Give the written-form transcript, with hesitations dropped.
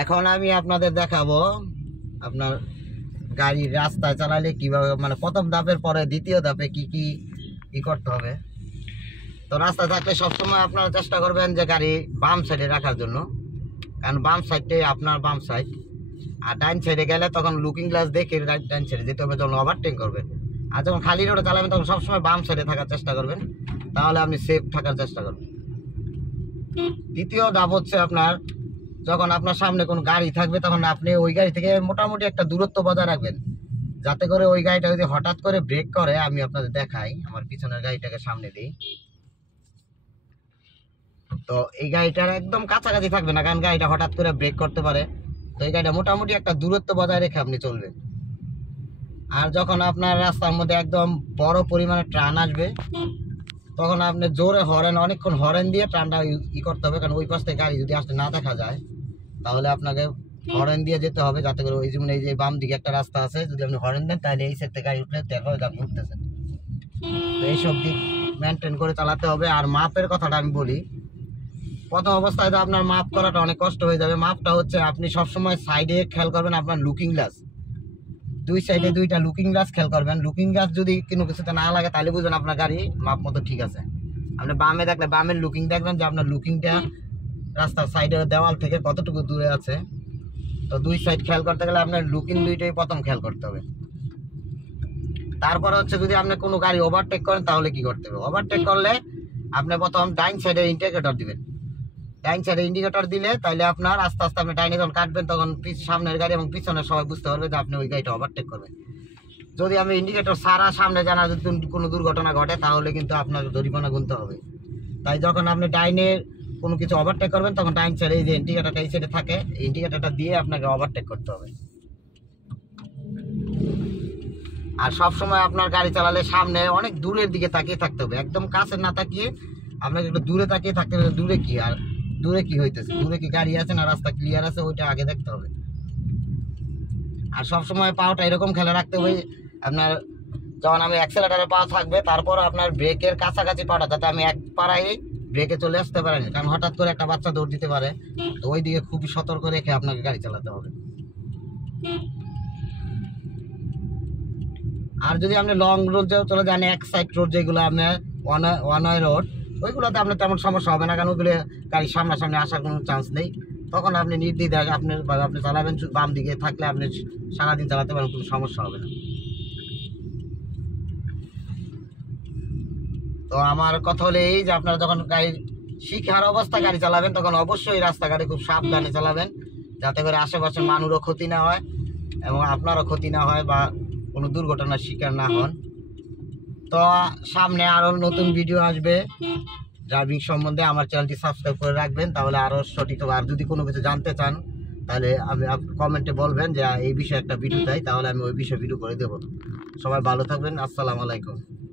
এখন আমি আপনাদের দেখাবো আপনার গাড়ি রাস্তায় চালালে কিভাবে, মানে প্রথম ধাপের পরে দ্বিতীয় ধাপে কি কি করতে হবে। তো রাস্তায় থাকলে সবসময় আপনারা চেষ্টা করবেন যে গাড়ি বাম সাইডে রাখার জন্য, কারণ বাম সাইডটাই আপনার বাম সাইড। আর ডাইন সাইডে গেলে তখন লুকিং গ্লাস দেখে ডাইন সাইডে যেতে হবে যখন ওভারটেক করবেন। আর যখন খালি রোডে চালাবেন তখন সবসময় বাম সাইডে থাকার চেষ্টা করবেন, তাহলে আপনি সেফ থাকার চেষ্টা করবেন। দ্বিতীয় ধাপ হচ্ছে আপনার যখন আপনার সামনে কোনো গাড়ি থাকবে তখন আপনি ওই গাড়ি থেকে মোটামুটি একটা দূরত্ব বজায় রাখবেন, যাতে করে ওই গাড়িটা যদি হঠাৎ করে ব্রেক করে, আমি আপনাদের দেখাই, আমার পিছনের গাড়িটাকে সামনে দিই, তো এই গাড়িটার একদম কাছাকাছি থাকবে না, কারণ গাড়িটা হঠাৎ করে ব্রেক করতে পারে। তো এই গাড়িটা মোটামুটি একটা দূরত্ব বজায় রেখে আপনি চলবেন। আর যখন আপনার রাস্তার মধ্যে একদম বড় পরিমাণে ট্রান আসবে তখন আপনি জোরে হরেন, অনেকক্ষণ হরেন দিয়ে ট্রানটা করতে হবে, কারণ ওই পাশ থেকে গাড়ি যদি আসতে না দেখা যায় তাহলে আপনাকে হরেন দিয়ে যেতে হবে, যাতে করে ওই যেমন এই যে বাম দিকে একটা রাস্তা আছে, যদি আপনি হরেন দেন তাহলে এই সাইড থেকে গাড়ি উঠলে দেখা হয় আপনি উঠতেছেন। তো এইসব দিক মেনটেন করে চালাতে হবে। আর মাপের কথাটা আমি বলি, প্রথম অবস্থায় তো আপনার মাপ করাটা অনেক কষ্ট হয়ে যাবে। মাপটা হচ্ছে আপনি সবসময় সাইডে খেয়াল করবেন আপনার লুকিং গ্লাস, দুই সাইডে দুইটা লুকিং গ্লাস খেয়াল করবেন। লুকিং গ্লাস যদি কোনো কিছুতে না লাগে তাহলে বুঝবেন আপনার গাড়ি মাপ মতো ঠিক আছে। আপনি বামে দেখলে বামের লুকিং দেখবেন যে আপনার লুকিংটা রাস্তার সাইডে দেওয়াল থেকে কতটুকু দূরে আছে। তো দুই সাইড খেয়াল করতে গেলে আপনার লুকিং দুইটাই প্রথম খেয়াল করতে হবে। তারপর হচ্ছে যদি আপনি কোনো গাড়ি ওভারটেক করেন তাহলে কি করতে হবে। ওভারটেক করলে আপনি প্রথম ডাইন সাইডে ইন্ডিকেটর দিবেন। ডাইন সাইডে ইন্ডিকেটর দিলে তাহলে আপনার আস্তে আস্তে আপনি ডাইনে যখন কাটবেন তখন সামনের গাড়ি এবং পিছনের সবাই বুঝতে পারবে যে আপনি ওই গাড়িটা ওভারটেক করবেন। যদি আমি ইন্ডিকেটর সারা সামনে জানা যদি কোনো দুর্ঘটনা ঘটে তাহলে কিন্তু আপনার জরিমানা গুনতে হবে। তাই যখন আপনি ডাইনে কোনো কিছু ওভারটেক করবেন তখন ডাইন সাইডে এই যে ইন্ডিকেটরটা এই সাইডে থাকে, এই ইন্ডিকেটরটা দিয়ে আপনাকে ওভারটেক করতে হবে। আর সবসময় আপনার গাড়ি চালালে সামনে অনেক দূরের দিকে তাকিয়ে থাকতে হবে, একদম কাছে না তাকিয়ে আপনাকে একটু দূরে তাকিয়ে থাকতে হবে। দূরে কি আর দূরে কি হইতেছে, দূরে কি গাড়ি আছে না রাস্তা ক্লিয়ার আছে, ওইটা আগে দেখতে হবে। আর সবসময় পাওয়াটা এরকম খেলে রাখতে হবে আপনার, যখন আমি অ্যাক্সেলেটারে পা থাকবে তারপর আপনার ব্রেকের কাছাকাছি পাটা, যাতে আমি এক পাড়াই ব্রেকে চলে আসতে পারেনি, কারণ হঠাৎ করে একটা বাচ্চা দৌড় দিতে পারে। তো ওই দিকে খুবই সতর্ক রেখে আপনাকে গাড়ি চালাতে হবে। আর যদি আপনি লং রোড চলে যান, এক সাইড রোড যেগুলো আপনার ওয়ান ওয়ে রোড, ওইগুলোতে আপনার তেমন সমস্যা হবে না, কারণ ওইগুলো গাড়ি সামনাসামনি আসার কোনো চান্স নেই। তখন আপনি নির্দ্বিধায় আপনি চালাবেন, বাম দিকে থাকলে আপনি সারাদিন চালাতে পারেন, কোনো সমস্যা হবে না। তো আমার কথা হলো এই যে আপনারা যখন গাড়ি শিখার অবস্থায় গাড়ি চালাবেন তখন অবশ্যই রাস্তাঘাটে খুব সাবধানে চালাবেন, যাতে করে আশেপাশের মানুষেরও ক্ষতি না হয় এবং আপনারও ক্ষতি না হয় বা কোনো দুর্ঘটনার শিকার না হন। তো সামনে আরও নতুন ভিডিও আসবে ড্রাইভিং সম্বন্ধে, আমার চ্যানেলটি সাবস্ক্রাইব করে রাখবেন, তাহলে আরও সঠিকভাবে। আর যদি কোনো কিছু জানতে চান তাহলে আমি কমেন্টে বলবেন যে এই বিষয়ে একটা ভিডিও চাই, তাহলে আমি ওই বিষয়ে ভিডিও করে দেবো। সবাই ভালো থাকবেন, আসসালামু আলাইকুম।